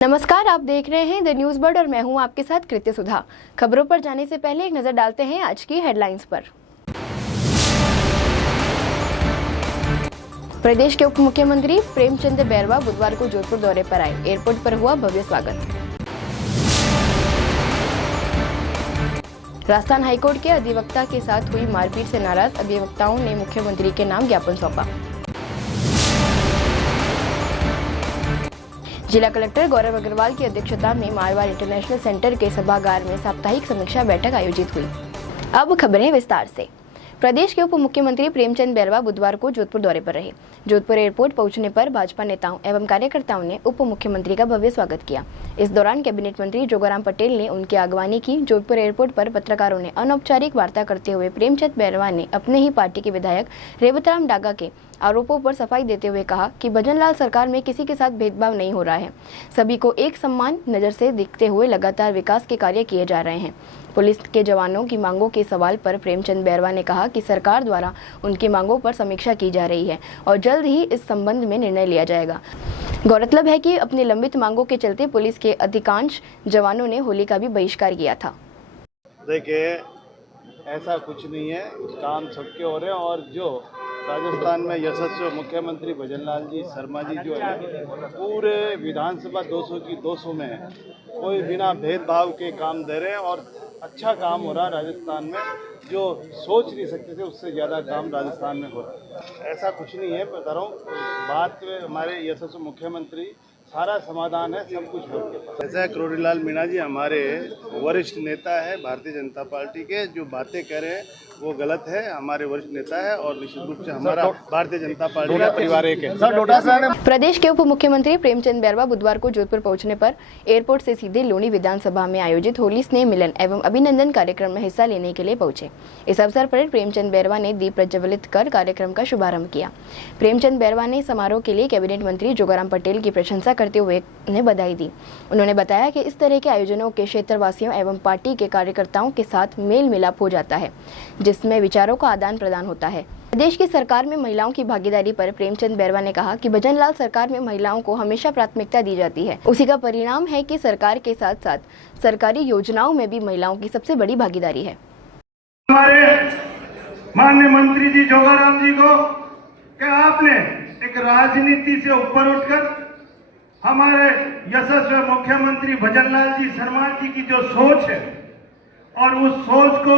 नमस्कार, आप देख रहे हैं द न्यूज़ बर्ड और मैं हूं आपके साथ कृत्य सुधा। खबरों पर जाने से पहले एक नजर डालते हैं आज की हेडलाइंस पर। प्रदेश के उप मुख्यमंत्री प्रेमचंद बैरवा बुधवार को जोधपुर दौरे पर आए। एयरपोर्ट पर हुआ भव्य स्वागत। राजस्थान हाईकोर्ट के अधिवक्ता के साथ हुई मारपीट से नाराज अधिवक्ताओं ने मुख्यमंत्री के नाम ज्ञापन सौंपा। जिला कलेक्टर गौरव अग्रवाल की अध्यक्षता में मारवाड़ इंटरनेशनल सेंटर के सभागार में साप्ताहिक समीक्षा बैठक आयोजित हुई। अब खबरें विस्तार से। प्रदेश के उप मुख्यमंत्री प्रेमचंद बैरवा बुधवार को जोधपुर दौरे पर रहे। जोधपुर एयरपोर्ट पहुंचने पर भाजपा नेताओं एवं कार्यकर्ताओं ने उप मुख्यमंत्री का भव्य स्वागत किया। इस दौरान कैबिनेट मंत्री जोगाराम पटेल ने उनकी अगवानी की। जोधपुर एयरपोर्ट पर पत्रकारों ने अनौपचारिक वार्ता करते हुए प्रेमचंद बैरवा ने अपने ही पार्टी के विधायक रेवतराम डागा के आरोपों पर सफाई देते हुए कहा कि भजनलाल सरकार में किसी के साथ भेदभाव नहीं हो रहा है। सभी को एक समान नजर से देखते हुए लगातार विकास के कार्य किए जा रहे हैं। पुलिस के जवानों की मांगों के सवाल पर प्रेमचंद बैरवा ने कहा कि सरकार द्वारा उनकी मांगों पर समीक्षा की जा रही है और जल्द ही इस संबंध में निर्णय लिया जाएगा। गौरतलब है कि अपनी लंबित मांगों के चलते पुलिस के अधिकांश जवानों ने होली का भी बहिष्कार किया था। देखिए, ऐसा कुछ नहीं है, काम सबके हो रहे हैं। और जो राजस्थान में यशस्वी मुख्यमंत्री भजनलाल जी शर्मा जी जो है पूरे विधानसभा 200 की 200 में कोई बिना भेदभाव के काम दे रहे हैं और अच्छा काम हो रहा है राजस्थान में। जो सोच नहीं सकते थे उससे ज़्यादा काम राजस्थान में हो रहा है। ऐसा कुछ नहीं है, बता रहा हूँ। बात में हमारे यशस्वी मुख्यमंत्री सारा समाधान है, सब कुछ है उनके पास। ऐसा है, करोड़ीलाल मीणा जी हमारे वरिष्ठ नेता है भारतीय जनता पार्टी के। जो बातें कह रहे हैं वो गलत है। हमारे वरिष्ठ नेता है और निश्चित रूप से हमारा भारतीय जनता पार्टी का परिवार एक है। प्रदेश के उप मुख्यमंत्री प्रेमचंद बैरवा बुधवार को जोधपुर पहुंचने पर एयरपोर्ट से सीधे लूणी विधानसभा में आयोजित होली स्नेह मिलन एवं अभिनंदन कार्यक्रम में हिस्सा लेने के लिए पहुंचे। इस अवसर पर प्रेमचंद बैरवा ने दीप प्रज्वलित कर कार्यक्रम का शुभारंभ किया। प्रेमचंद बैरवा ने समारोह के लिए कैबिनेट मंत्री जोगाराम पटेल की प्रशंसा करते हुए उन्हें बधाई दी। उन्होंने बताया कि इस तरह के आयोजनों के क्षेत्रवासियों एवं पार्टी के कार्यकर्ताओं के साथ मेल मिलाप हो जाता है, जिसमें विचारों का आदान प्रदान होता है। प्रदेश की सरकार में महिलाओं की भागीदारी पर प्रेमचंद बैरवा ने कहा कि भजनलाल सरकार में महिलाओं को हमेशा प्राथमिकता दी जाती है। उसी का परिणाम है कि सरकार के साथ साथ सरकारी योजनाओं में भी महिलाओं की सबसे बड़ी भागीदारी है। हमारे माननीय मंत्री जी जोगाराम जी को कि आपने एक राजनीति से ऊपर उठकर हमारे यशस्वी मुख्यमंत्री भजनलाल जी शर्मा जी की जो सोच है और उस सोच को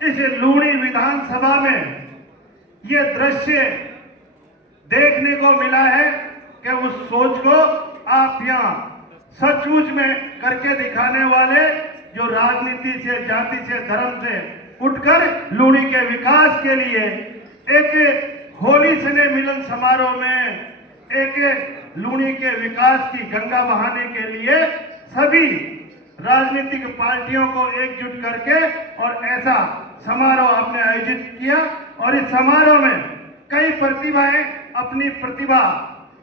इस लूणी विधानसभा में ये दृश्य देखने को मिला है कि उस सोच को आप यहाँ सचमुच में करके दिखाने वाले, जो राजनीति से, जाति से, धर्म से उठकर लूणी के विकास के लिए एक होली स्नेह मिलन समारोह में एक लूणी के विकास की गंगा बहाने के लिए सभी राजनीतिक पार्टियों को एकजुट करके और ऐसा समारोह आपने आयोजित किया। और इस समारोह में कई प्रतिभाएं अपनी प्रतिभा,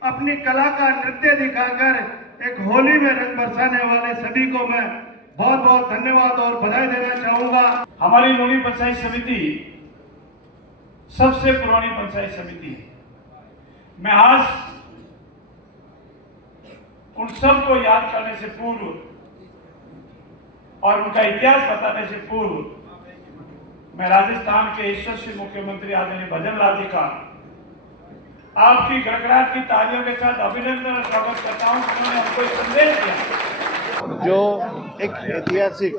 अपनी कला का नृत्य दिखाकर एक होली में रंग बरसाने वाले सभी को मैं बहुत बहुत धन्यवाद और बधाई देना चाहूंगा। हमारी लूणी पंचायत समिति सबसे पुरानी पंचायत समिति है। मैं आज उन सबको याद करने से पूर्व और उनका इतिहास बताने से पूर्व मैं राजस्थान के यशस्वी मुख्यमंत्री आदरणीय भजनलाल जी का आपकी गड़गड़ाहट की तालियों के साथ अभिनंदन और स्वागत करता हूं। उन्होंने हमको एक संदेश दिया, जो एक ऐतिहासिक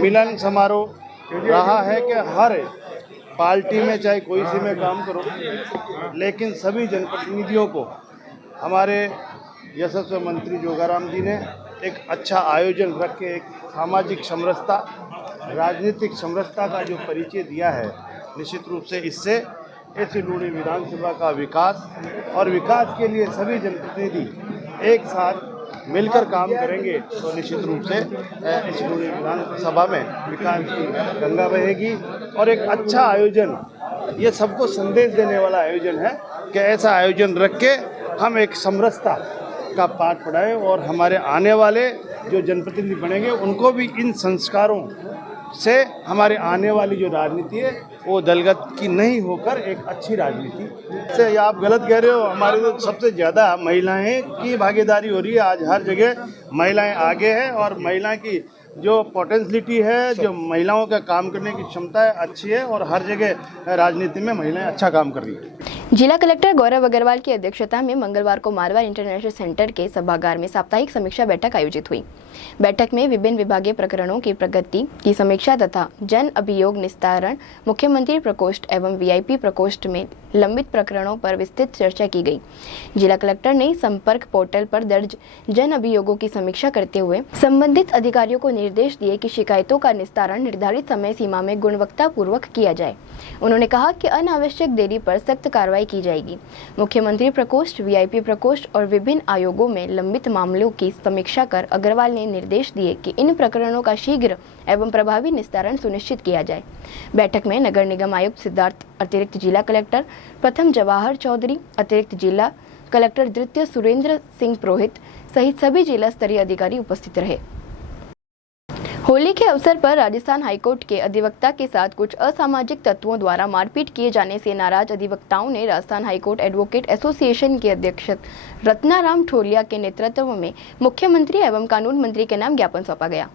मिलन समारोह रहा है कि हर पार्टी में चाहे कोई सी में काम करो, लेकिन सभी जनप्रतिनिधियों को हमारे यशस्वी मंत्री जोगाराम जी ने एक अच्छा आयोजन रख के एक सामाजिक समरसता, राजनीतिक समरसता का जो परिचय दिया है, निश्चित रूप से इससे इस लूणी विधानसभा का विकास और विकास के लिए सभी जनप्रतिनिधि एक साथ मिलकर काम करेंगे तो निश्चित रूप से इस लूणी विधानसभा में विकास की गंगा बहेगी। और एक अच्छा आयोजन, ये सबको संदेश देने वाला आयोजन है कि ऐसा आयोजन रख के हम एक समरसता का पाठ पढ़ाएं और हमारे आने वाले जो जनप्रतिनिधि बनेंगे उनको भी इन संस्कारों से हमारे आने वाली जो राजनीति है वो दलगत की नहीं होकर एक अच्छी राजनीति से, आप गलत कह रहे हो, हमारे तो सबसे ज़्यादा महिलाएं की भागीदारी हो रही है। आज हर जगह महिलाएं आगे हैं और महिला की जो पोटेंशियलिटी है, जो महिलाओं का काम करने की क्षमता है, अच्छी है और हर जगह राजनीति में महिलाएं अच्छा काम कर रही है। जिला कलेक्टर गौरव अग्रवाल की अध्यक्षता में मंगलवार को मारवाड़ इंटरनेशनल सेंटर के सभागार में साप्ताहिक समीक्षा बैठक आयोजित हुई। बैठक में विभिन्न विभागीय प्रकरणों की प्रगति की समीक्षा तथा जन अभियोग निस्तारण, मुख्यमंत्री प्रकोष्ठ एवं वीआईपी प्रकोष्ठ में लंबित प्रकरणों पर विस्तृत चर्चा की गई। जिला कलेक्टर ने संपर्क पोर्टल पर दर्ज जन अभियोगों की समीक्षा करते हुए संबंधित अधिकारियों को निर्देश दिए कि शिकायतों का निस्तारण निर्धारित समय सीमा में गुणवत्ता पूर्वक किया जाए। उन्होंने कहा कि अनावश्यक देरी पर सख्त कार्रवाई की जाएगी। मुख्यमंत्री प्रकोष्ठ, वीआईपी प्रकोष्ठ और विभिन्न आयोगों में लंबित मामलों की समीक्षा कर अग्रवाल ने निर्देश दिए कि इन प्रकरणों का शीघ्र एवं प्रभावी निस्तारण सुनिश्चित किया जाए। बैठक में नगर निगम आयुक्त सिद्धार्थ, अतिरिक्त जिला कलेक्टर प्रथम जवाहर चौधरी, अतिरिक्त जिला कलेक्टर द्वितीय सुरेंद्र सिंह पुरोहित सहित सभी जिला स्तरीय अधिकारी उपस्थित रहे। होली के अवसर पर राजस्थान हाईकोर्ट के अधिवक्ता के साथ कुछ असामाजिक तत्वों द्वारा मारपीट किए जाने से नाराज अधिवक्ताओं ने राजस्थान हाईकोर्ट एडवोकेट एसोसिएशन के अध्यक्ष रत्नाराम ठोलिया के नेतृत्व में मुख्यमंत्री एवं कानून मंत्री के नाम ज्ञापन सौंपा गया।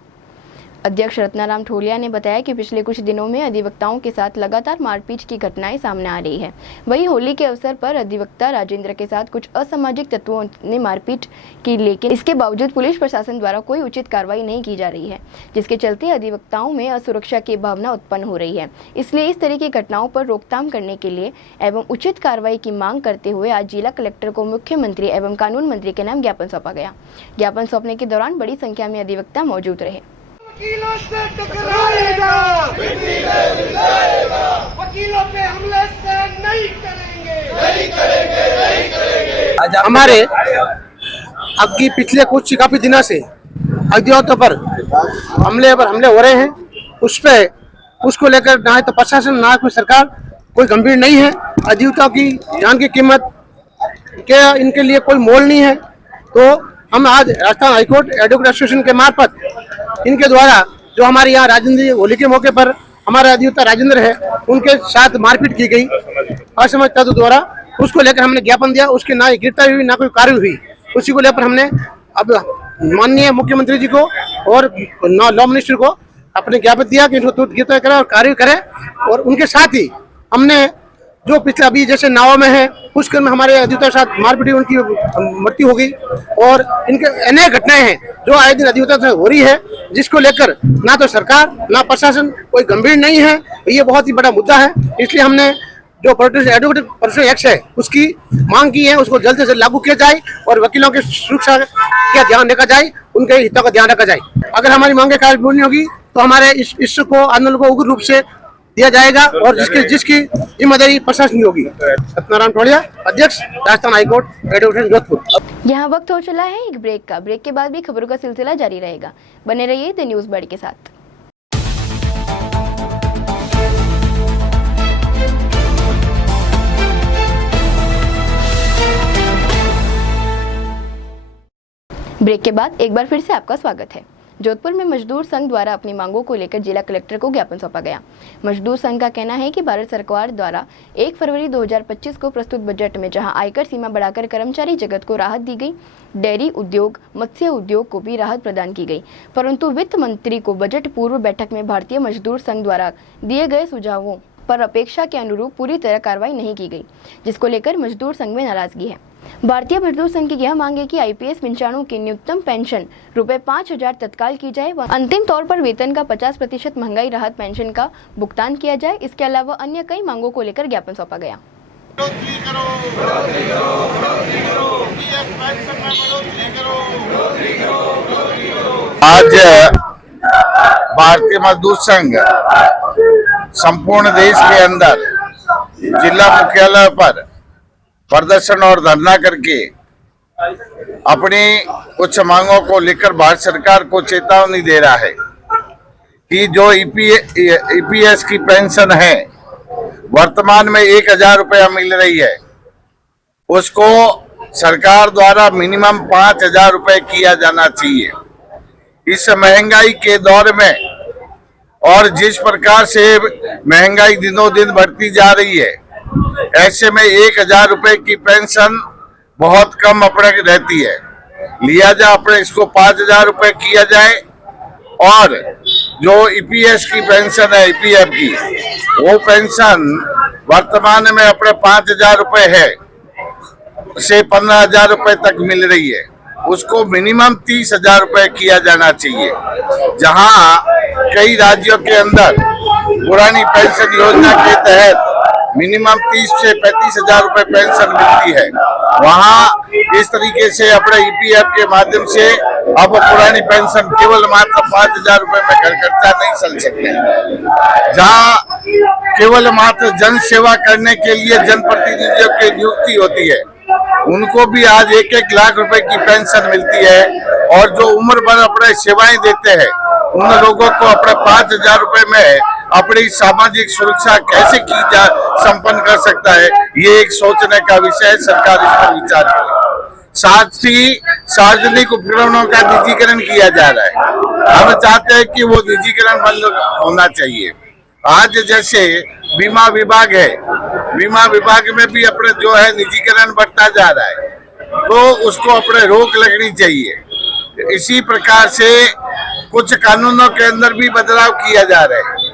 अध्यक्ष रत्नाराम ठोलिया ने बताया कि पिछले कुछ दिनों में अधिवक्ताओं के साथ लगातार मारपीट की घटनाएं सामने आ रही है। वहीं होली के अवसर पर अधिवक्ता राजेंद्र के साथ कुछ असामाजिक तत्वों ने मारपीट की, लेकिन इसके बावजूद पुलिस प्रशासन द्वारा कोई उचित कार्रवाई नहीं की जा रही है, जिसके चलते अधिवक्ताओं में असुरक्षा की भावना उत्पन्न हो रही है। इसलिए इस तरह की घटनाओं पर रोकथाम करने के लिए एवं उचित कार्रवाई की मांग करते हुए आज जिला कलेक्टर को मुख्यमंत्री एवं कानून मंत्री के नाम ज्ञापन सौंपा गया। ज्ञापन सौंपने के दौरान बड़ी संख्या में अधिवक्ता मौजूद रहे। वकीलों से टकराएगा, वकीलों पे हमले से नहीं करेंगे। हमारे अब की पिछले कुछ काफी दिनों से अधिवक्तों पर हमले हो रहे हैं। उसको लेकर ना तो प्रशासन ना कोई सरकार कोई गंभीर नहीं है। अधिवक्ताओं की जान की कीमत के इनके लिए कोई मोल नहीं है। तो हम आज राजस्थान हाईकोर्ट एडवोकेट एसोसिएशन के मार्फत इनके द्वारा जो हमारे यहाँ राजेंद्र होली के मौके पर हमारा अधिवक्ता राजेंद्र है, उनके साथ मारपीट की गई असामाजिक तत्व द्वारा, उसको लेकर हमने ज्ञापन दिया। उसकी ना गिरफ्तारी हुई ना कोई कार्य हुई। उसी को लेकर हमने अब माननीय मुख्यमंत्री जी को और लॉ मिनिस्टर को अपने ज्ञापन दिया कि इनको तुरंत गिरफ्तार करे और कार्य करे। और उनके साथ ही हमने जो पिछले अभी जैसे नाव में है पुष्कर में हमारे अधिवक्ता के साथ मारपीट, उनकी मृत्यु हो गई और इनके अनेक घटनाएं हैं जो आए दिन अधिवक्ता से हो रही है, जिसको लेकर ना तो सरकार ना प्रशासन कोई गंभीर नहीं है। ये बहुत ही बड़ा मुद्दा है। इसलिए हमने जो एडवोकेट प्रोटेक्शन एक्ट है उसकी मांग की है, उसको जल्द से जल्द लागू किया जाए और वकीलों की सुरक्षा का ध्यान रखा जाए, उनके हितों का ध्यान रखा जाए। अगर हमारी मांगे कार्य पूरी नहीं होगी तो हमारे इस को आंदोलन को उग्र रूप से दिया जाएगा और जिसकी जिम्मेदारी प्रशासन की होगी। सत्यनारायण ठोलिया, अध्यक्ष राजस्थान हाईकोर्ट एडवोकेट जोधपुर। यहाँ वक्त हो चला है एक ब्रेक का। ब्रेक के बाद भी खबरों का सिलसिला जारी रहेगा। बने रहिए द न्यूज़ बर्ड के साथ। ब्रेक के बाद एक बार फिर से आपका स्वागत है। जोधपुर में मजदूर संघ द्वारा अपनी मांगों को लेकर जिला कलेक्टर को ज्ञापन सौंपा गया। मजदूर संघ का कहना है कि भारत सरकार द्वारा 1 फरवरी 2025 को प्रस्तुत बजट में जहां आयकर सीमा बढ़ाकर कर्मचारी जगत को राहत दी गई, डेयरी उद्योग, मत्स्य उद्योग को भी राहत प्रदान की गई, परंतु वित्त मंत्री को बजट पूर्व बैठक में भारतीय मजदूर संघ द्वारा दिए गए सुझावों पर अपेक्षा के अनुरूप पूरी तरह कार्रवाई नहीं की गई, जिसको लेकर मजदूर संघ में नाराजगी है। भारतीय मजदूर संघ की यह मांग है कि आईपीएस पेंशनरों की न्यूनतम पेंशन ₹5,000 तत्काल की जाए व अंतिम तौर पर वेतन का 50% महंगाई राहत पेंशन का भुगतान किया जाए। इसके अलावा अन्य कई मांगों को लेकर ज्ञापन सौंपा गया। आज भारतीय मजदूर संघ संपूर्ण देश के अंदर जिला मुख्यालय पर प्रदर्शन और धरना करके अपनी कुछ मांगों को लेकर भारत सरकार को चेतावनी दे रहा है कि जो ईपीएस की पेंशन है वर्तमान में 1,000 रुपया मिल रही है, उसको सरकार द्वारा मिनिमम 5,000 रुपये किया जाना चाहिए। इस महंगाई के दौर में और जिस प्रकार से महंगाई दिनों दिन बढ़ती जा रही है, ऐसे में 1,000 रुपए की पेंशन बहुत कम अपने रहती है। लिया जाए अपने इसको 5,000 रुपए किया जाए, और जो ईपीएस की पेंशन है, ईपीएफ की, वो पेंशन वर्तमान में अपने 5,000 रुपए है से 15,000 रुपए तक मिल रही है, उसको मिनिमम 30,000 रुपए किया जाना चाहिए। जहां कई राज्यों के अंदर पुरानी पेंशन योजना के तहत मिनिमम 30 से 35,000 रुपए पेंशन मिलती है, वहां इस तरीके से अपने ईपीएफ के माध्यम से अब पुरानी पेंशन केवल मात्र 5,000 रुपए में घर खर्चा नहीं चल सकते। जहां केवल मात्र जन सेवा करने के लिए जनप्रतिनिधियों की नियुक्ति होती है, उनको भी आज 1-1 लाख रुपए की पेंशन मिलती है, और जो उम्र भर अपने सेवाएं देते हैं उन लोगों को अपने 5,000 रुपए में अपनी सामाजिक सुरक्षा कैसे की जा संपन्न कर सकता है, ये एक सोचने का विषय है। सरकार इस पर विचार करे। साथ ही सार्वजनिक उपक्रमों का निजीकरण किया जा रहा है। हम चाहते हैं कि वो निजीकरण बंद होना चाहिए। आज जैसे बीमा विभाग है, बीमा विभाग में भी अपने जो है निजीकरण बढ़ता जा रहा है, तो उसको अपने रोक लगनी चाहिए। इसी प्रकार से कुछ कानूनों के अंदर भी बदलाव किया जा रहा है।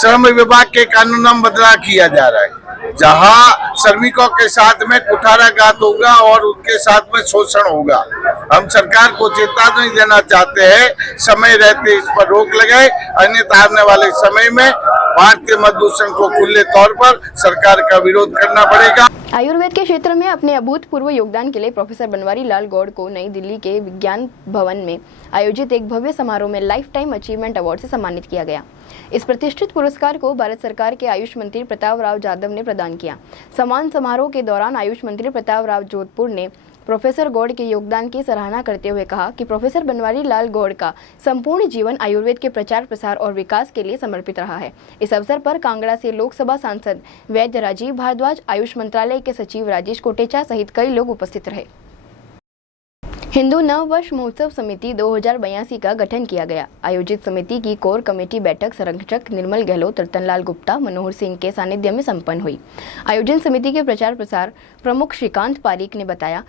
श्रम विभाग के कानूनों में बदलाव किया जा रहा है, जहां श्रमिकों के साथ में कुठाराघात होगा और उनके साथ में शोषण होगा। हम सरकार को चेतावनी देना चाहते हैं, समय रहते इस पर रोक लगाए, अन्यथा आने वाले समय में भारतीय मजदूर संघ को खुले तौर पर सरकार का विरोध करना पड़ेगा। आयुर्वेद के क्षेत्र में अपने अभूतपूर्व योगदान के लिए प्रोफेसर बनवारी लाल गौड़ को नई दिल्ली के विज्ञान भवन में आयोजित एक भव्य समारोह में लाइफ टाइम अचीवमेंट अवार्ड से सम्मानित किया गया। इस प्रतिष्ठित पुरस्कार को भारत सरकार के आयुष मंत्री प्रताप राव जाधव ने प्रदान किया। सम्मान समारोह के दौरान आयुष मंत्री प्रताप राव जोधपुर ने प्रोफेसर गौड़ के योगदान की सराहना करते हुए कहा कि प्रोफेसर बनवारी लाल गौड़ का संपूर्ण जीवन आयुर्वेद के प्रचार प्रसार और विकास के लिए समर्पित रहा है। इस अवसर पर कांगड़ा से लोकसभा सांसद वैद्य राजीव भारद्वाज, आयुष मंत्रालय के सचिव राजेश कोटेचा सहित कई लोग उपस्थित रहे। हिंदू नव वर्ष महोत्सव समिति 2082 का गठन किया गया। आयोजित समिति की कोर कमेटी बैठक संरक्षक निर्मल गहलोत, रतनलाल गुप्ता, मनोहर सिंह के सानिध्य में संपन्न हुई। आयोजन समिति के प्रचार प्रसार प्रमुख श्रीकांत पारीक ने बताया,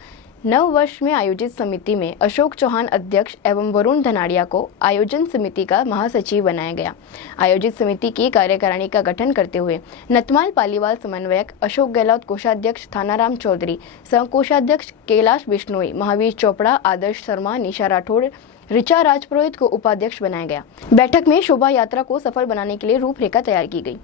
नव वर्ष में आयोजित समिति में अशोक चौहान अध्यक्ष एवं वरुण धनाड़िया को आयोजन समिति का महासचिव बनाया गया। आयोजित समिति की कार्यकारिणी का गठन करते हुए नतमाल पालीवाल समन्वयक, अशोक गहलोत कोषाध्यक्ष, थानाराम चौधरी सह कोषाध्यक्ष, कैलाश बिश्नोई, महावीर चोपड़ा, आदर्श शर्मा, निशा राठौड़, ऋचा राजपुरोहित को उपाध्यक्ष बनाया गया। बैठक में शोभा यात्रा को सफल बनाने के लिए रूपरेखा तैयार की गई।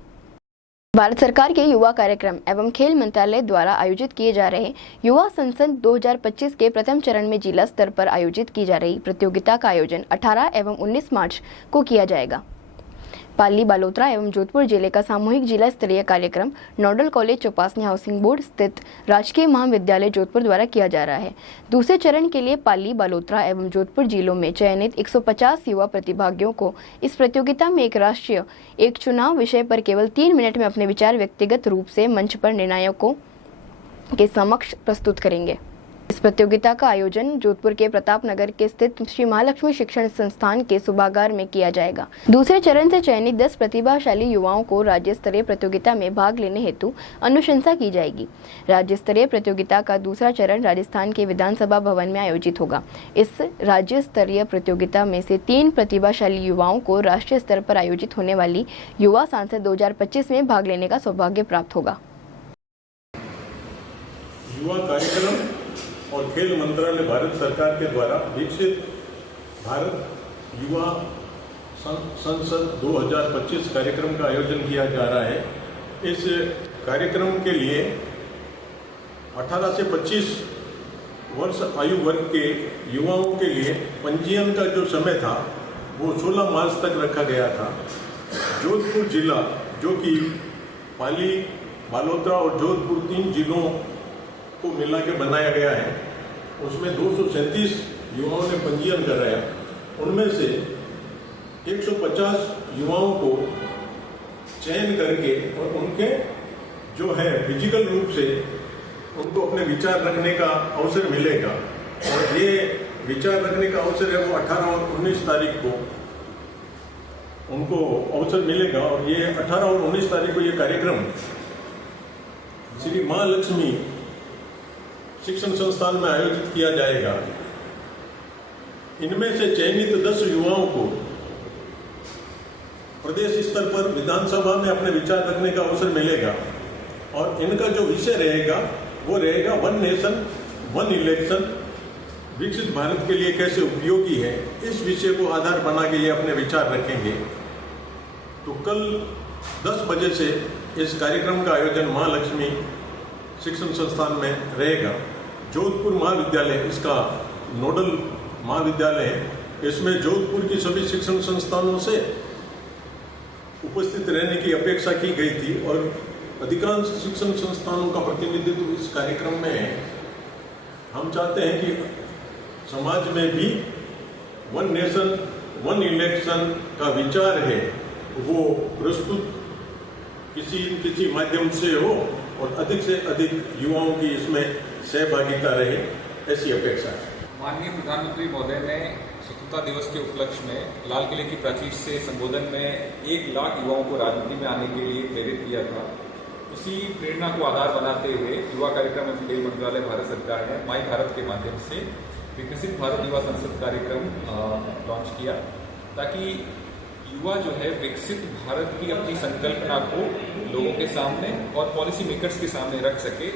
भारत सरकार के युवा कार्यक्रम एवं खेल मंत्रालय द्वारा आयोजित किए जा रहे युवा संसद 2025 के प्रथम चरण में जिला स्तर पर आयोजित की जा रही प्रतियोगिता का आयोजन 18 एवं 19 मार्च को किया जाएगा। पाली, बालोतरा एवं जोधपुर जिले का सामूहिक जिला स्तरीय कार्यक्रम nodal college Chopasni housing board स्थित राजकीय महाविद्यालय जोधपुर द्वारा किया जा रहा है। दूसरे चरण के लिए पाली, बालोतरा एवं जोधपुर जिलों में चयनित 150 युवा प्रतिभागियों को इस प्रतियोगिता में एक चुनाव विषय पर केवल 3 मिनट में अपने विचार व्यक्तिगत रूप से मंच पर निर्णायकों के समक्ष प्रस्तुत करेंगे। इस प्रतियोगिता का आयोजन जोधपुर के प्रताप नगर के स्थित श्री महालक्ष्मी शिक्षण संस्थान के सभागार में किया जाएगा। दूसरे चरण से चयनित 10 प्रतिभाशाली युवाओं को राज्य स्तरीय प्रतियोगिता में भाग लेने हेतु अनुशंसा की जाएगी। राज्य स्तरीय प्रतियोगिता का दूसरा चरण राजस्थान के विधानसभा भवन में आयोजित होगा। इस राज्य स्तरीय प्रतियोगिता में से 3 प्रतिभाशाली युवाओं को राष्ट्रीय स्तर पर आयोजित होने वाली युवा संसद 2025 में भाग लेने का सौभाग्य प्राप्त होगा। युवा कार्यक्रम और खेल मंत्रालय भारत सरकार के द्वारा विकसित भारत युवा संसद 2025 कार्यक्रम का आयोजन किया जा रहा है। इस कार्यक्रम के लिए 18 से 25 वर्ष आयु वर्ग के युवाओं के लिए पंजीयन का जो समय था वो 16 मार्च तक रखा गया था। जोधपुर जिला, जो कि पाली, बालोतरा और जोधपुर 3 जिलों को मिला के बनाया गया है, उसमें 237 युवाओं ने पंजीयन कराया। उनमें से 150 युवाओं को चयन करके और उनके जो है फिजिकल रूप से उनको अपने विचार रखने का अवसर मिलेगा। और ये विचार रखने का अवसर है वो 18 और 19 तारीख को उनको अवसर मिलेगा। और ये 18 और 19 तारीख को ये कार्यक्रम श्री महालक्ष्मी शिक्षण संस्थान में आयोजित किया जाएगा। इनमें से चयनित 10 युवाओं को प्रदेश स्तर पर विधानसभा में अपने विचार रखने का अवसर मिलेगा। और इनका जो विषय रहेगा वो रहेगा वन नेशन वन इलेक्शन विकसित भारत के लिए कैसे उपयोगी है। इस विषय को आधार बना के ये अपने विचार रखेंगे। तो कल 10 बजे से इस कार्यक्रम का आयोजन महालक्ष्मी शिक्षण संस्थान में रहेगा। जोधपुर महाविद्यालय इसका नोडल महाविद्यालय है। इसमें जोधपुर की सभी शिक्षण संस्थानों से उपस्थित रहने की अपेक्षा की गई थी और अधिकांश शिक्षण संस्थानों का प्रतिनिधित्व इस कार्यक्रम में है। हम चाहते हैं कि समाज में भी वन नेशन वन इलेक्शन का विचार है वो प्रस्तुत किसी माध्यम से हो और अधिक से अधिक युवाओं की इसमें सहभागिता रहे, ऐसी अपेक्षा है। माननीय प्रधानमंत्री महोदय ने स्वतंत्रता दिवस के उपलक्ष्य में लाल किले की प्राचीर से संबोधन में 1 लाख युवाओं को राजनीति में आने के लिए प्रेरित किया था। उसी प्रेरणा को आधार बनाते हुए युवा कार्यक्रम एवं खेल मंत्रालय भारत सरकार ने माई भारत के माध्यम से विकसित भारत युवा संसद कार्यक्रम लॉन्च किया, ताकि युवा जो है विकसित भारत की अपनी संकल्पना को लोगों के सामने और पॉलिसी मेकर्स के सामने रख सके।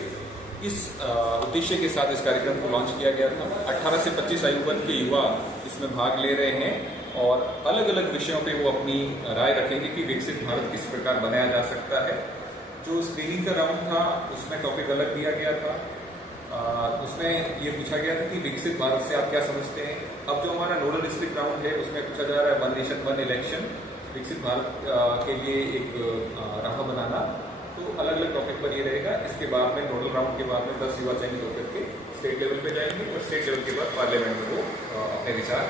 इस उद्देश्य के साथ इस कार्यक्रम को लॉन्च किया गया था। 18 से 25 आयु वर्ग के युवा इसमें भाग ले रहे हैं और अलग अलग विषयों पे वो अपनी राय रखेंगे कि विकसित भारत किस प्रकार बनाया जा सकता है। जो स्क्रीनिंग का राउंड था उसमें टॉपिक अलग दिया गया था। उसमें ये पूछा गया था कि विकसित भारत से आप क्या समझते हैं। अब जो हमारा नोडल डिस्ट्रिक्ट राउंड है उसमें पूछा जा रहा है वन नेशन वन इलेक्शन विकसित भारत के लिए एक राह बनाना। तो अलग अलग टॉपिक पर ये रहेगा। इसके बाद में नोडल राउंड के बाद में 10 युवा चयनित होकर के स्टेट लेवल पे जाएंगे और स्टेट लेवल के बाद पार्लियामेंट को अपने विचार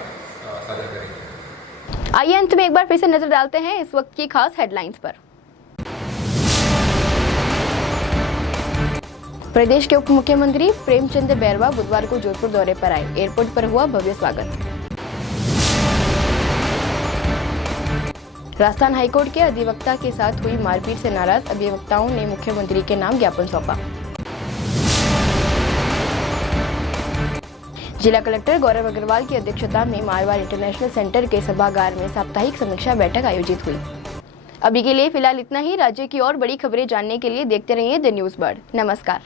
साझा करेंगे। आइए अंत में एक बार फिर से नजर डालते हैं इस वक्त की खास हेडलाइंस पर। प्रदेश के उप मुख्यमंत्री प्रेमचंद बैरवा बुधवार को जोधपुर दौरे पर आए। एयरपोर्ट पर हुआ भव्य स्वागत। राजस्थान हाईकोर्ट के अधिवक्ता के साथ हुई मारपीट से नाराज अधिवक्ताओं ने मुख्यमंत्री के नाम ज्ञापन सौंपा। जिला कलेक्टर गौरव अग्रवाल की अध्यक्षता में मारवाड़ इंटरनेशनल सेंटर के सभागार में साप्ताहिक समीक्षा बैठक आयोजित हुई। अभी के लिए फिलहाल इतना ही। राज्य की और बड़ी खबरें जानने के लिए देखते रहिए द न्यूज़ बर्ड। नमस्कार।